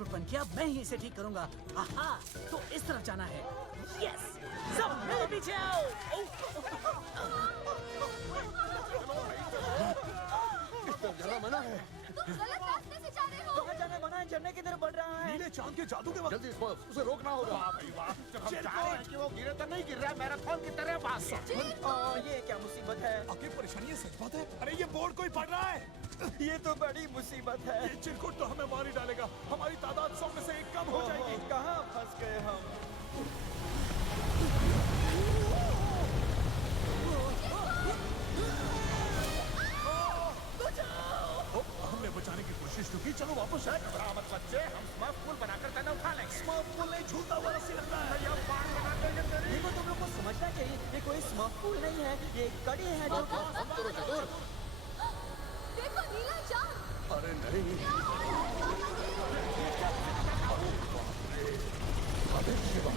Recruit बन किया, मैं ही इसे ठीक करूंगा। आहा, तो इस तरफ जाना है। यस, सब मेरे पीछे आओ। जाना मना है। तुम गलत रास्ते से जा रहे हो। कहाँ जाना मना है, झरने की तरफ बढ़ रहा है। नीले चांद के जादू के वक्त जल्दी स्मर्फ, उसे रोकना होगा। जब हम जा रहे हैं कि वो गिरे तो नहीं गिर रहा है, मैराथन की तरह बात है। ये क्या मुसीबत है? आगे परेशानी सच बात है। अरे ये बोर्ड कोई पढ़ रहा है। ये तो बड़ी मुसीबत है। ये चिरकुट तो हमें मार ही डालेगा। हमारी तादाद 100 में से 1 कम हो जाएगी। कहाँ फंस गए हम? हमने बचाने की कोशिश तो की, चलो वापस आए। बरामद बच्चे, हम स्मर्फ पूल बनाकर तने उठा लेंगे। स्मर्फ पूल नहीं, झूलता हुआ रस्सी लगता है। ये हम बाढ़ बना देंगे तेरी। देखो, तुम लोग को समझना चाहिए, ये कोई स्मर्फ पूल नहीं है, ये एक कड़ी है जो देखो नीला चांद। अरे नहीं, अबे शिवा,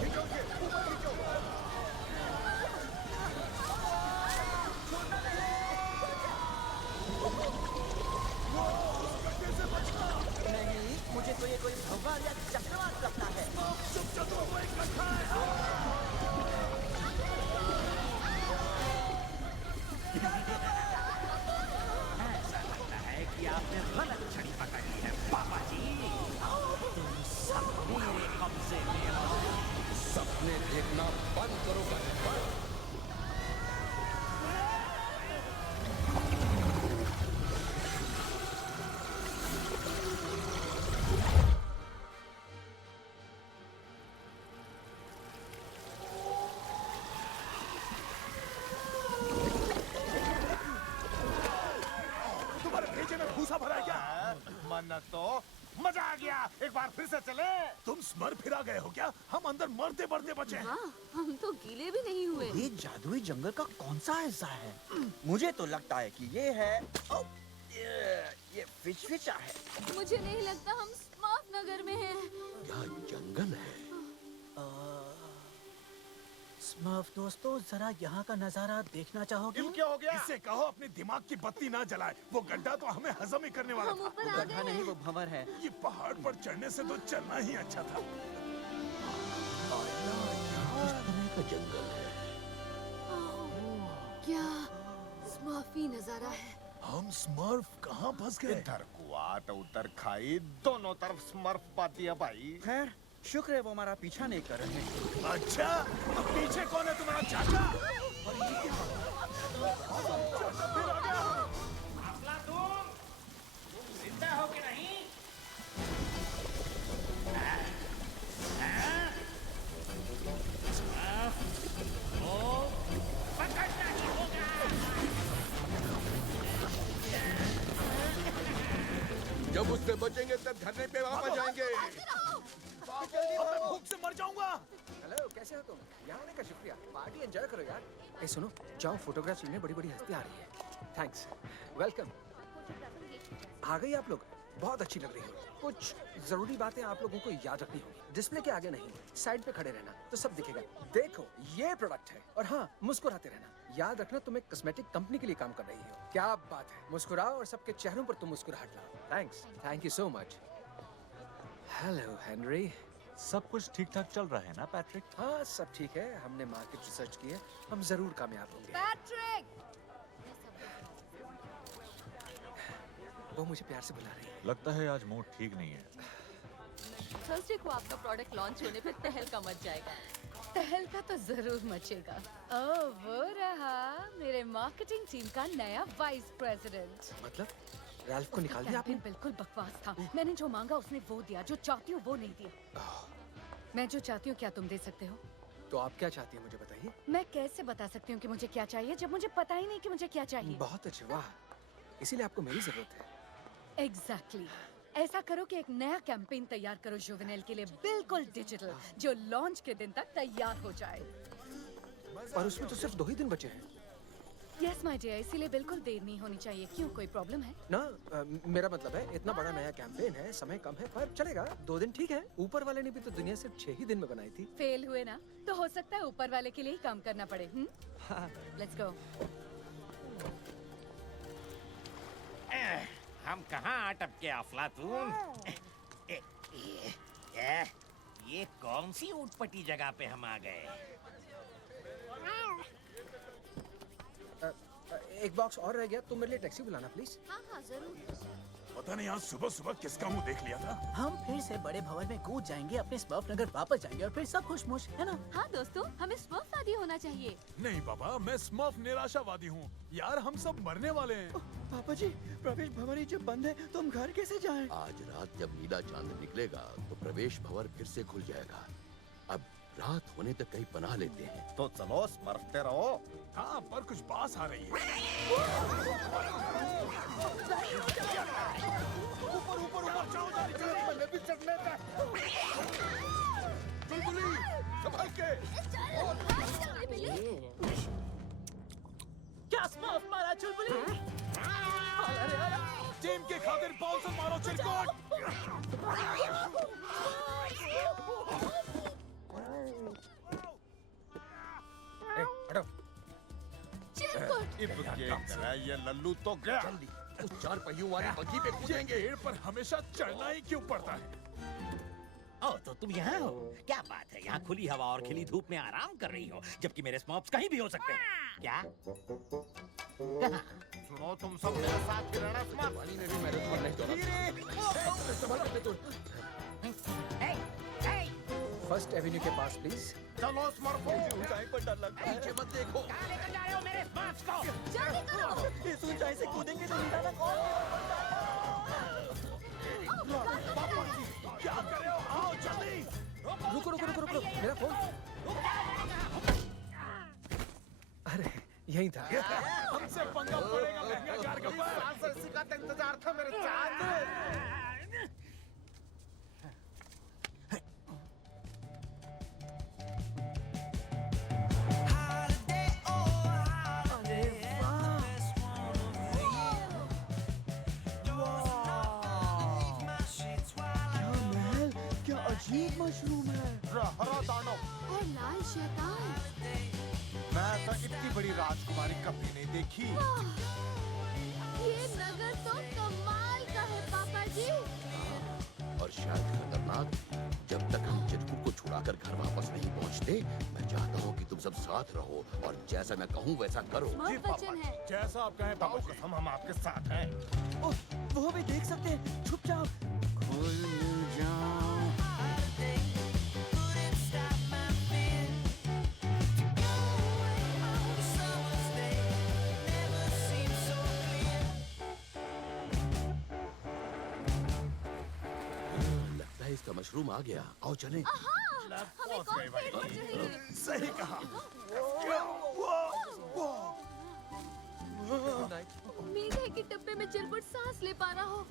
खींचो उसे, ऊपर खींचो। नहीं, मुझे तो ये कोई भगवान या चक्रवात लगता है। चुप चलो, वो इकट्ठा है। ऐसा लगता है कि आपने गलत छड़ी पकड़ी है पापा जी। तुम सब मेरे कब्जे में हो। सपने देखना बंद करो, बंद। तुम्हारे भेजे में भूसा भरा है क्या? मन्नत तो मजा आ गया। एक बार फिर से चले। तुम स्मर्फ फिरा गए हो क्या? हम अंदर मरते मरते बचे हैं। हाँ, हम तो गीले भी नहीं हुए। ये जादुई जंगल का कौन सा हिस्सा है? मुझे तो लगता है कि ये है ये फिचफिचा है। मुझे नहीं लगता हम स्मर्फ नगर में हैं। यहाँ जंगल है। स्मर्फ दोस्तों, जरा यहाँ का नजारा देखना चाहोगे? क्या हो गया? इससे कहो अपने दिमाग की बत्ती ना जलाए। वो गड्ढा तो हमें हजम ही करने वाला हम था। ऊपर आ गड्ढा गए नहीं, वो हैं। भंवर है। ये पहाड़ पर चढ़ने से तो चलना ही अच्छा था। का जंगल है। क्या स्मर्फी नजारा है। हम स्मर्फ कहाँ फंस गए? इधर कुआ तो उधर खाई, दोनों तरफ स्मर्फ पाती है भाई। खैर, शुक्र है वो हमारा पीछा नहीं कर रहे हैं। अच्छा, अब पीछे कौन है? तुम्हारा चाचा? और ये क्या? चाचा फिर आ गया। तुम जिंदा हो कि नहीं? पकड़ना ही होगा। जब उससे बचेंगे तब झरने पे वापस जाएंगे। अब मैं भूख से मर जाऊंगा। हेलो, कैसे हो तुम? यहाँ आने का शुक्रिया। पार्टी एंजॉय करो यार। ए सुनो, जाओ फोटोग्राफ लेने, बड़ी बड़ी हस्ती आ रही है। Thanks, welcome. आ गई आप लोग, बहुत अच्छी लग रही हो। कुछ जरूरी बातें आप लोगों को याद रखनी होगी। डिस्प्ले के आगे नहीं, साइड पे खड़े रहना तो सब दिखेगा। देखो, ये प्रोडक्ट है। और हाँ, मुस्कुराते रहना। याद रखना तुम एक कॉस्मेटिक कंपनी के लिए काम कर रही हो। क्या बात है, मुस्कुराओ और सबके चेहरों पर तुम मुस्कुराहट लाओ। Thanks, thank you so much. Hello Henry. सब कुछ ठीक ठाक चल रहा है ना पैट्रिक? हाँ, सब ठीक है। हमने मार्केट रिसर्च की है, हम जरूर कामयाब होंगे। पैट्रिक, वो मुझे प्यार से बुला रही है। लगता है आज मूड ठीक नहीं है। थर्सडे को आपका प्रोडक्ट लॉन्च होने पे तहलका मच जाएगा। तहलका तो जरूर मचेगा। ओह, वो रहा मेरे मार्केटिंग टीम का नया वाइस प्रेसिडेंट। मतलब रैल्फ को निकाल दिया आपने? कैंपेन बिल्कुल बकवास था। मैंने जो मांगा उसने वो दिया, जो चाहती हूँ वो नहीं दिया। मैं जो चाहती हूँ क्या तुम दे सकते हो? तो आप क्या चाहती हैं, मुझे बताइए। मैं कैसे बता सकती हूँ कि मुझे क्या चाहिए जब मुझे पता ही नहीं कि मुझे क्या चाहिए। बहुत अच्छे, वाह। इसीलिए आपको मेरी जरूरत है। एग्जैक्टली ऐसा करो कि एक नया कैंपेन तैयार करो जुवेनाइल के लिए, बिल्कुल डिजिटल, जो लॉन्च के दिन तक तैयार हो जाए। और उसमें तो सिर्फ 2 ही दिन बचे हैं। यस माय डियर, इसीलिए बिल्कुल देर नहीं होनी चाहिए। क्यों, कोई प्रॉब्लम है? ना, मेरा मतलब है इतना बड़ा नया कैंपेन है, समय कम है, पर चलेगा। 2 दिन ठीक है। ऊपर वाले ने भी तो दुनिया सिर्फ 6 ही दिन में बनाई थी। फेल हुए ना, तो हो सकता है ऊपर वाले के लिए ही काम करना पड़े। Let's go. हम कहाँ अटक के अफलातून? ये कौन सी ऊटपटी जगह पे हम आ गए? एक बॉक्स और रह गया, तुम मेरे लिए टैक्सी बुलाना प्लीज। हाँ हाँ जरूर। पता नहीं आज सुबह सुबह किसका मुंह देख लिया था। हम फिर से बड़े भवन में कूद जाएंगे, अपने स्मर्फ नगर वापस जाएंगे और फिर सब खुशमुश, है ना? हाँ दोस्तों, हमें स्मर्फवादी होना चाहिए। नहीं पापा, मैं स्मर्फ निराशावादी हूँ। यार हम सब मरने वाले हैं। पापा जी, प्रवेश भवन ही जब बंद है तो हम घर कैसे जाएं? आज रात जब नीला चांद निकलेगा तो प्रवेश भवन फिर से खुल जाएगा। अब रात होने तक कहीं पनाह लेते हैं। तो चलो स्मरते रहो। हाँ, पर कुछ बास आ रही है। ऊपर ऊपर ऊपर जाओ, मैंने भी चढ़ने का। चुलबुली, संभल के। क्या स्मर्फ मारा चुलबुली? टीम की खातिर बॉल से मारो चिरकुट। हटो। ये लल्लू तो गया। जल्दी उस 4 पहियों वाली बग्घी पे कूदेंगे। पेड़ पर हमेशा चढ़ना ही क्यों पड़ता है? ओ तो तुम यहाँ हो? क्या बात है, यहाँ खुली हवा और खिली धूप में आराम कर रही हो, जबकि मेरे स्मॉप्स कहीं भी हो सकते हैं। क्या? सुनो तुम सब मेरे साथ ही रहना। स्मर्फ वाली ने भी मैराथन नहीं दौड़ा। संभाल के तू। फर्स्ट एवेन्यू के पास प्लीज। चलो स्मर्फो। ऊंचाई पर डर लगता है। पीछे मत देखो। कहाँ लेकर जा रहे हो मेरे स्मॉप्स को? जल्दी करो। इस ऊंचाई से कूदेंगे तो निशाना कौन? क्या कर रहे हो? आओ जल्दी। रुको रुको रुको रुको, मेरा फोन। अरे यही था। हमसे पंगा पड़ेगा महंगा कार इसी का इंतजार था मेरे चांद। अजीब मशरूम है। हरा दानव। और लाल शैतान। मैं तो इतनी बड़ी राजकुमारी कभी नहीं देखी। ये नगर तो कमाल का है पापा जी। और शायद खतरनाक। जब तक हम चिरकुट को छुड़ाकर घर वापस नहीं पहुंचते, मैं चाहता हूँ कि तुम सब साथ रहो और जैसा मैं कहूँ वैसा करो। स्मर्फ वचन है। जैसा आप कहें बाबू पापा जी। कसम हम आपके साथ हैं। ओह, वो भी देख सकते हैं। छुप जाओ। खुल जाओ। लगता है इसका मशरूम आ गया। आओ चलें। हमें कौन पेड़ पर चढ़ेंगे? सही कहा। उम्मीद है कि डब्बे में चिरकुट सांस ले पा रहा हो।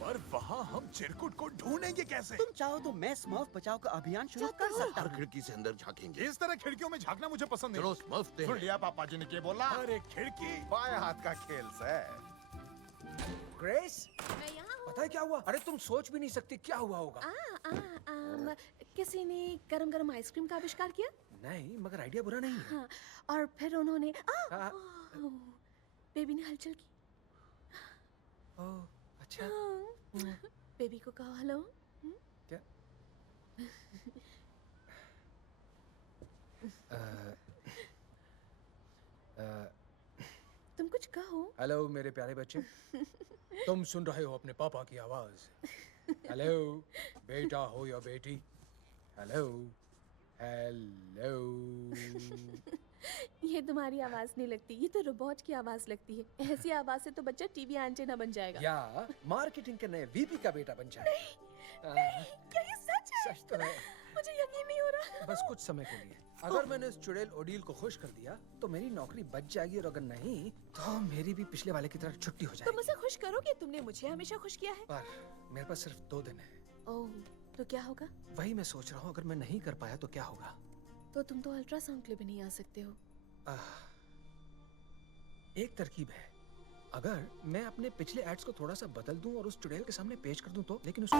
पर वहाँ हम चिरकुट को ढूंढेंगे कैसे? तुम चाहो तो मैं स्मर्फ बचाओ का अभियान शुरू कर सकता हर हूँ। खिड़की से अंदर झांकेंगे। इस तरह खिड़कियों में झांकना मुझे पसंद चलो नहीं। स्मर्फ दे। सुन लिया पापा जी ने क्या बोला? अरे खिड़की। बाएं हाथ का खेल से। ग्रेस, मैं यहाँ हूँ। पता है क्या हुआ? अरे तुम सोच भी नहीं सकती क्या हुआ होगा। किसी ने गरम गरम आइसक्रीम का आविष्कार किया। नहीं, मगर आइडिया बुरा नहीं है। हाँ, और फिर उन्होंने हाँ। बेबी ने हलचल की। ओह, अच्छा। बेबी को कहो हेलो। क्या? तुम कुछ कहो। हेलो मेरे प्यारे बच्चे। तुम सुन रहे हो अपने पापा की आवाज। हेलो बेटा हो या बेटी। Hello hello. ये तुम्हारी आवाज नहीं लगती, ये तो रोबोट की आवाज लगती है। ऐसी आवाज से तो बच्चा टीवी एंटीना बन जाएगा। या मार्केटिंग के नए वीपी का बेटा बन जाए। क्या ये सच है? सच तो है। मुझे यकीन नहीं हो रहा। बस कुछ समय के लिए। अगर मैंने इस चुड़ैल ओडील को खुश कर दिया तो मेरी नौकरी बच जाएगी, और अगर नहीं तो मेरी भी पिछले वाले की तरह छुट्टी हो तुम जाएगी। उसे खुश करोगे? तुमने मुझे हमेशा खुश किया है। पर मेरे पास सिर्फ 2 दिन है। ओह, तो क्या होगा? वही मैं सोच रहा हूँ, अगर मैं नहीं कर पाया तो क्या होगा। तो तुम तो अल्ट्रासाउंड के लिए भी नहीं आ सकते हो। एक तरकीब है। अगर मैं अपने पिछले एड्स को थोड़ा सा बदल दूं और उस चुड़ैल के सामने पेश कर दूं तो, लेकिन उस